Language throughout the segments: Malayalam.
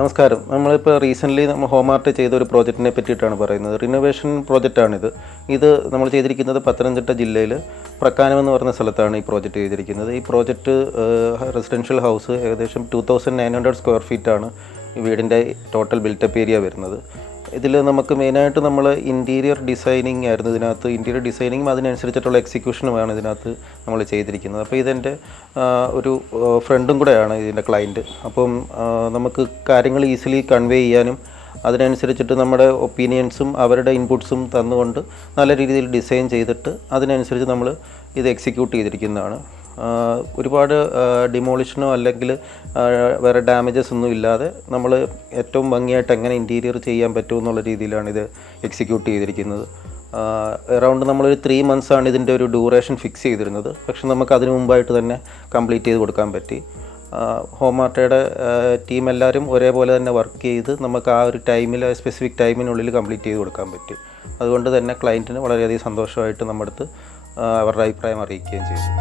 നമസ്കാരം. നമ്മളിപ്പോൾ റീസെൻ്റ്ലി നമ്മൾ ഹോമാർട്ട് ചെയ്ത ഒരു പ്രോജക്റ്റിനെ പറ്റിയിട്ടാണ് പറയുന്നത്. റിനോവേഷൻ പ്രോജക്റ്റാണിത്. ഇത് നമ്മൾ ചെയ്തിരിക്കുന്നത് പത്തനംതിട്ട ജില്ലയിൽ പ്രക്കാനം എന്ന് പറഞ്ഞ സ്ഥലത്താണ് ഈ പ്രോജക്റ്റ് ചെയ്തിരിക്കുന്നത്. ഈ പ്രോജക്റ്റ് റെസിഡൻഷ്യൽ ഹൗസ് ഏകദേശം 2900 സ്ക്വയർ ഫീറ്റാണ് ഈ വീടിൻ്റെ ടോട്ടൽ ബിൽറ്റപ്പ് ഏരിയ വരുന്നത്. ഇതിൽ നമുക്ക് മെയിനായിട്ട് നമ്മൾ ഇൻറ്റീരിയർ ഡിസൈനിങ് ആയിരുന്നു ഇതിനകത്ത്. ഇൻറ്റീരിയർ ഡിസൈനിങ്ങും അതിനനുസരിച്ചിട്ടുള്ള എക്സിക്യൂഷനുമാണ് ഇതിനകത്ത് നമ്മൾ ചെയ്തിരിക്കുന്നത്. അപ്പോൾ ഇതെൻ്റെ ഒരു ഫ്രണ്ടും കൂടെയാണ് ഇതിൻ്റെ ക്ലയൻറ്റ്. അപ്പം നമുക്ക് കാര്യങ്ങൾ ഈസിലി കൺവേ ചെയ്യാനും അതിനനുസരിച്ചിട്ട് നമ്മുടെ ഒപ്പീനിയൻസും അവരുടെ ഇൻപുട്സും തന്നുകൊണ്ട് നല്ല രീതിയിൽ ഡിസൈൻ ചെയ്തിട്ട് അതിനനുസരിച്ച് നമ്മൾ ഇത് എക്സിക്യൂട്ട് ചെയ്തിരിക്കുന്നതാണ്. ഒരുപാട് ഡിമോളിഷനോ അല്ലെങ്കിൽ വേറെ ഡാമേജസ് ഒന്നും ഇല്ലാതെ നമ്മൾ ഏറ്റവും ഭംഗിയായിട്ട് എങ്ങനെ ഇൻറ്റീരിയർ ചെയ്യാൻ പറ്റുമെന്നുള്ള രീതിയിലാണ് ഇത് എക്സിക്യൂട്ട് ചെയ്തിരിക്കുന്നത്. അറൗണ്ട് നമ്മളൊരു 3 months ഇതിൻ്റെ ഒരു ഡ്യൂറേഷൻ ഫിക്സ് ചെയ്തിരുന്നത്. പക്ഷെ നമുക്ക് അതിന് മുമ്പായിട്ട് തന്നെ കംപ്ലീറ്റ് ചെയ്ത് കൊടുക്കാൻ പറ്റി. ഹോമാർട്ടയുടെ ടീം എല്ലാവരും ഒരേപോലെ തന്നെ വർക്ക് ചെയ്ത് നമുക്ക് ആ ഒരു ടൈമിൽ സ്പെസിഫിക് ടൈമിനുള്ളിൽ കംപ്ലീറ്റ് ചെയ്ത് കൊടുക്കാൻ പറ്റി. അതുകൊണ്ട് തന്നെ ക്ലയൻറ്റിന് വളരെയധികം സന്തോഷമായിട്ട് നമ്മുടെ അടുത്ത് അവരുടെ അഭിപ്രായം അറിയിക്കുകയും ചെയ്തു.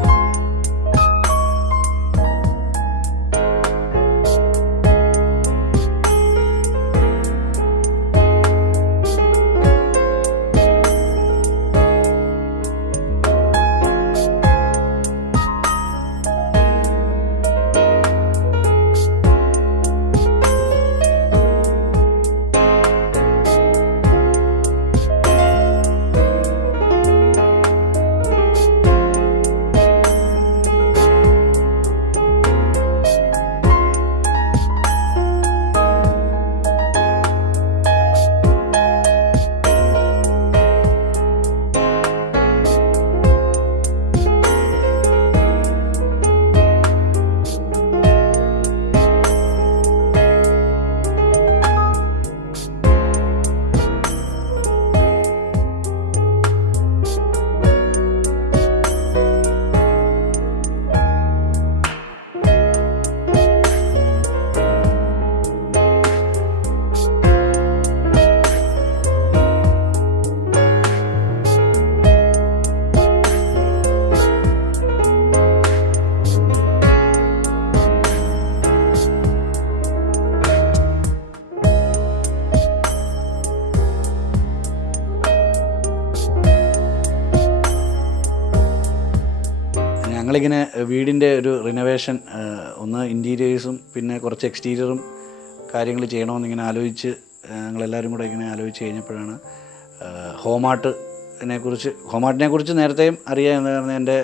ഞങ്ങളിങ്ങനെ വീടിൻ്റെ ഒരു റിനോവേഷൻ ഒന്ന് ഇൻറ്റീരിയേഴ്സും പിന്നെ കുറച്ച് എക്സ്റ്റീരിയറും കാര്യങ്ങൾ ചെയ്യണമെന്നിങ്ങനെ ആലോചിച്ച് ഞങ്ങളെല്ലാവരും കൂടെ ഇങ്ങനെ ആലോചിച്ച് കഴിഞ്ഞപ്പോഴാണ് ഹോമാർട്ടിനെ കുറിച്ച് നേരത്തെയും അറിയാമെന്ന് പറഞ്ഞാൽ എൻ്റെ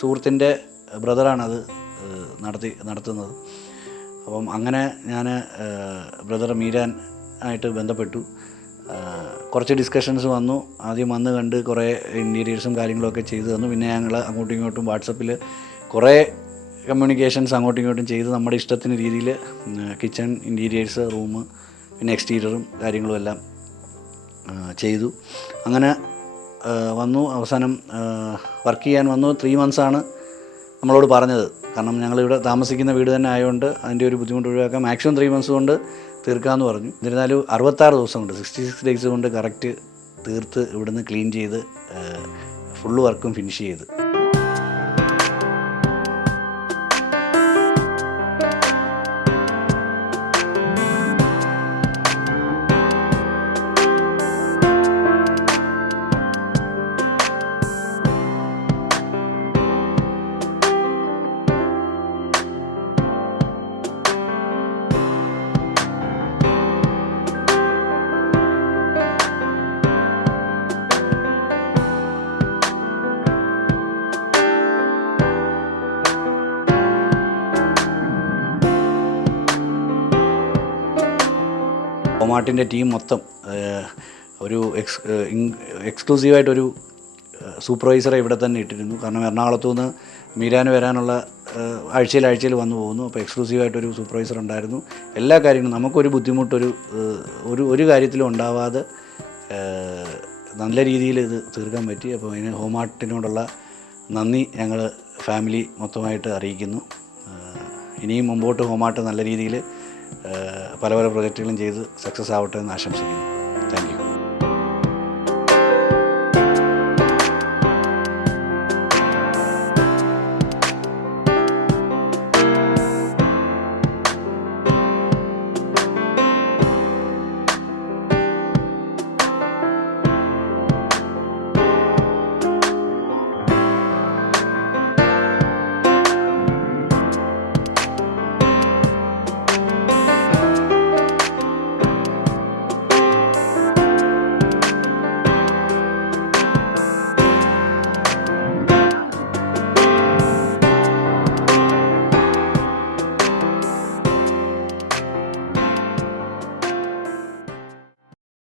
സുഹൃത്തിൻ്റെ ബ്രദറാണത് നടത്തുന്നത്. അപ്പം അങ്ങനെ ഞാൻ ബ്രദർ മീരാൻ ആയിട്ട് ബന്ധപ്പെട്ടു. കുറച്ച് ഡിസ്കഷൻസ് വന്നു. ആദ്യം വന്ന് കണ്ട് കുറേ ഇൻറ്റീരിയേഴ്സും കാര്യങ്ങളൊക്കെ ചെയ്തു തന്നു. പിന്നെ ഞങ്ങൾ അങ്ങോട്ടും ഇങ്ങോട്ടും വാട്സപ്പിൽ കുറേ കമ്മ്യൂണിക്കേഷൻസ് അങ്ങോട്ടും ഇങ്ങോട്ടും ചെയ്ത് നമ്മുടെ ഇഷ്ടത്തിന് രീതിയിൽ കിച്ചൺ, ഇൻറ്റീരിയേഴ്സ്, റൂം, പിന്നെ എക്സ്റ്റീരിയറും കാര്യങ്ങളും എല്ലാം ചെയ്തു. അങ്ങനെ വന്നു. അവസാനം വർക്ക് ചെയ്യാൻ വന്നു. 3 months നമ്മളോട് പറഞ്ഞത്. കാരണം ഞങ്ങളിവിടെ താമസിക്കുന്ന വീട് തന്നെ ആയതുകൊണ്ട് അതിൻ്റെ ഒരു ബുദ്ധിമുട്ട് ഒഴിവാക്കാൻ മാക്സിമം 3 months കൊണ്ട് തീർക്കാമെന്ന് പറഞ്ഞു. എന്നിരുന്നാലും 66 ദിവസം കൊണ്ട് 66 days കൊണ്ട് കറക്റ്റ് തീർത്ത് ഇവിടുന്ന് ക്ലീൻ ചെയ്ത് ഫുള്ള് വർക്കും ഫിനിഷ് ചെയ്ത്. ഹോമാർട്ടിൻ്റെ ടീം മൊത്തം ഒരു എക്സ്ക്ലൂസീവായിട്ടൊരു സൂപ്പർവൈസറെ ഇവിടെ തന്നെ ഇട്ടിരുന്നു. കാരണം എറണാകുളത്തു നിന്ന് മീരാന് വരാനുള്ള ആഴ്ചയിൽ വന്നു പോകുന്നു. അപ്പോൾ എക്സ്ക്ലൂസീവായിട്ടൊരു സൂപ്പർവൈസർ ഉണ്ടായിരുന്നു. എല്ലാ കാര്യങ്ങളും നമുക്കൊരു ഒരു കാര്യത്തിലും ഉണ്ടാവാതെ നല്ല രീതിയിൽ ഇത് തീർക്കാൻ പറ്റി. അപ്പോൾ അതിന് ഹോമാർട്ടിനോടുള്ള നന്ദി ഞങ്ങൾ ഫാമിലി മൊത്തമായിട്ട് അറിയിക്കുന്നു. ഇനിയും മുമ്പോട്ട് ഹോമാർട്ട് നല്ല രീതിയിൽ പല പ്രൊജക്റ്റുകളും ചെയ്ത് സക്സസ് ആവട്ടെ എന്ന് ആശംസിക്കുന്നു. Thank you.